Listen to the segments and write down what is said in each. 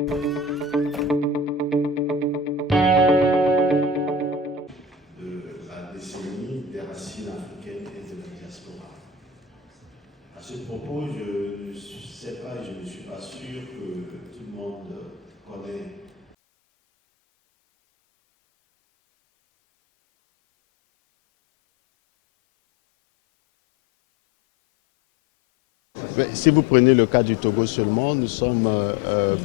De la décennie des racines africaines et de la diaspora. À ce propos, je ne sais pas et je ne suis pas sûr que tout le monde connaît Si vous prenez le cas du Togo seulement, nous sommes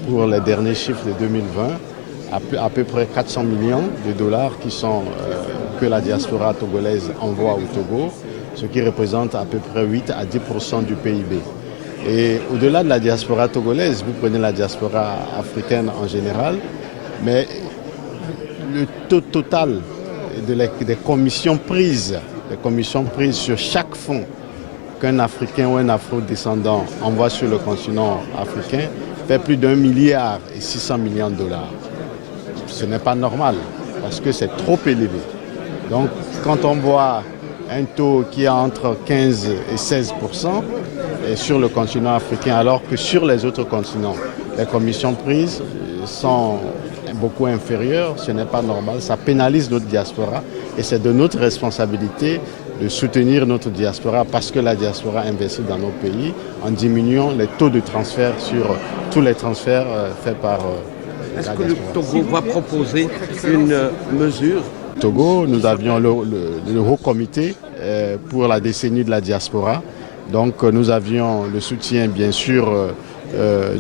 pour les derniers chiffres de 2020 à peu près 400 millions de dollars que la diaspora togolaise envoie au Togo, ce qui représente à peu près 8 à 10% du PIB. Et au-delà de la diaspora togolaise, vous prenez la diaspora africaine en général, mais le taux total des commissions prises sur chaque fonds qu'un Africain ou un Afro-descendant envoie sur le continent africain fait plus d'1,6 milliard de dollars. Ce n'est pas normal parce que c'est trop élevé. Donc quand on voit un taux qui est entre 15 et 16% sur le continent africain alors que sur les autres continents, les commissions prises sont beaucoup inférieures, ce n'est pas normal, ça pénalise notre diaspora et c'est de notre responsabilité de soutenir notre diaspora parce que la diaspora investit dans nos pays en diminuant les taux de transfert sur tous les transferts faits par Est-ce que le Togo va proposer une mesure? Togo, nous avions le haut comité pour la décennie de la diaspora. Donc nous avions le soutien bien sûr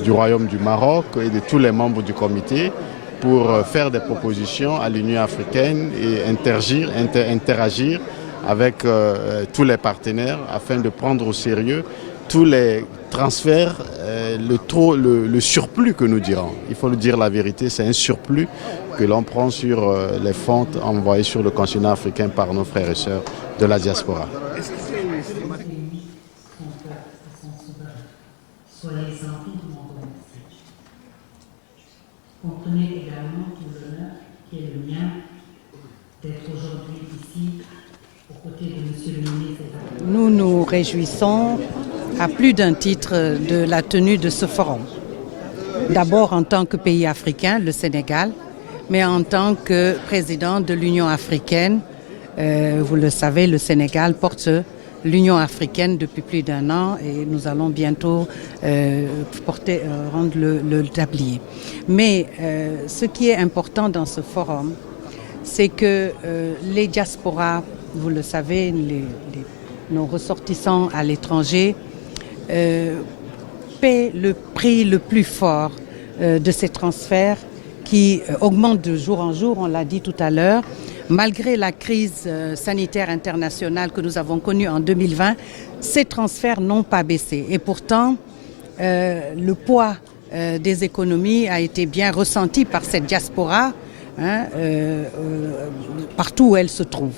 du Royaume du Maroc et de tous les membres du comité pour faire des propositions à l'Union africaine et interagir avec tous les partenaires afin de prendre au sérieux tous les transferts, le surplus que nous dirons. Il faut le dire la vérité, c'est un surplus que l'on prend sur les fonds envoyés sur le continent africain par nos frères et sœurs de la diaspora. Comprenez également tout l'honneur qui est le mien d'être aujourd'hui ici aux côtés de Monsieur le ministre. Nous nous réjouissons à plus d'un titre de la tenue de ce forum. D'abord en tant que pays africain, le Sénégal, mais en tant que président de l'Union africaine. Vous le savez, le Sénégal porte l'Union africaine depuis plus d'1 an et nous allons bientôt rendre le tablier. Mais ce qui est important dans ce forum, c'est que les diasporas, vous le savez, nos ressortissants à l'étranger, paient le prix le plus fort de ces transferts qui augmentent de jour en jour, on l'a dit tout à l'heure. Malgré la crise sanitaire internationale que nous avons connue en 2020, ces transferts n'ont pas baissé. Et pourtant, le poids des économies a été bien ressenti par cette diaspora, partout où elle se trouve.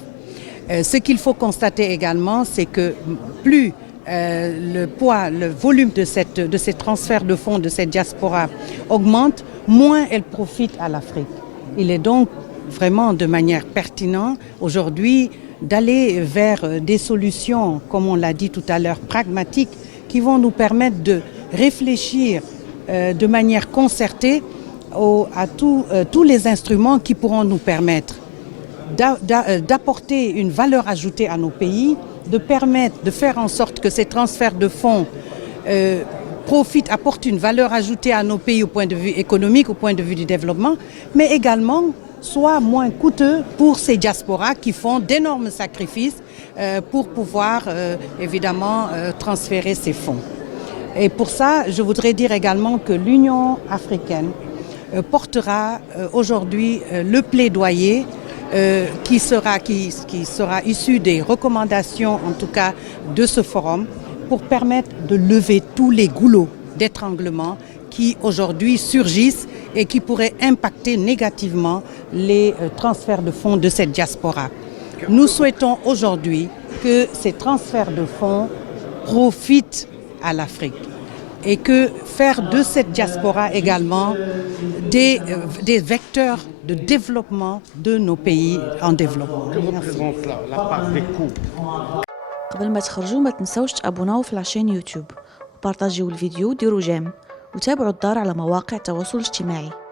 Ce qu'il faut constater également, c'est que plus le poids, le volume de ces transferts de fonds de cette diaspora augmente, moins elle profite à l'Afrique. Il est donc vraiment de manière pertinente aujourd'hui d'aller vers des solutions, comme on l'a dit tout à l'heure, pragmatiques, qui vont nous permettre de réfléchir de manière concertée à tous les instruments qui pourront nous permettre d'apporter une valeur ajoutée à nos pays, de faire en sorte que ces transferts de fonds apportent une valeur ajoutée à nos pays au point de vue économique, au point de vue du développement, mais également soient moins coûteux pour ces diasporas qui font d'énormes sacrifices pour pouvoir évidemment transférer ces fonds. Et pour ça, je voudrais dire également que l'Union africaine portera aujourd'hui le plaidoyer qui sera issu des recommandations, en tout cas, de ce forum, pour permettre de lever tous les goulots d'étranglement qui aujourd'hui surgissent et qui pourraient impacter négativement les transferts de fonds de cette diaspora. Nous souhaitons aujourd'hui que ces transferts de fonds profitent à l'Afrique et que faire de cette diaspora également des vecteurs de développement de nos pays en développement. Que représente la part des coûts? قبل ما تخرجوا ما تنسوش تابوناو في العشان يوتيوب وبارطاجيو الفيديو وديروا جيم وتابعوا الدار على مواقع التواصل الاجتماعي.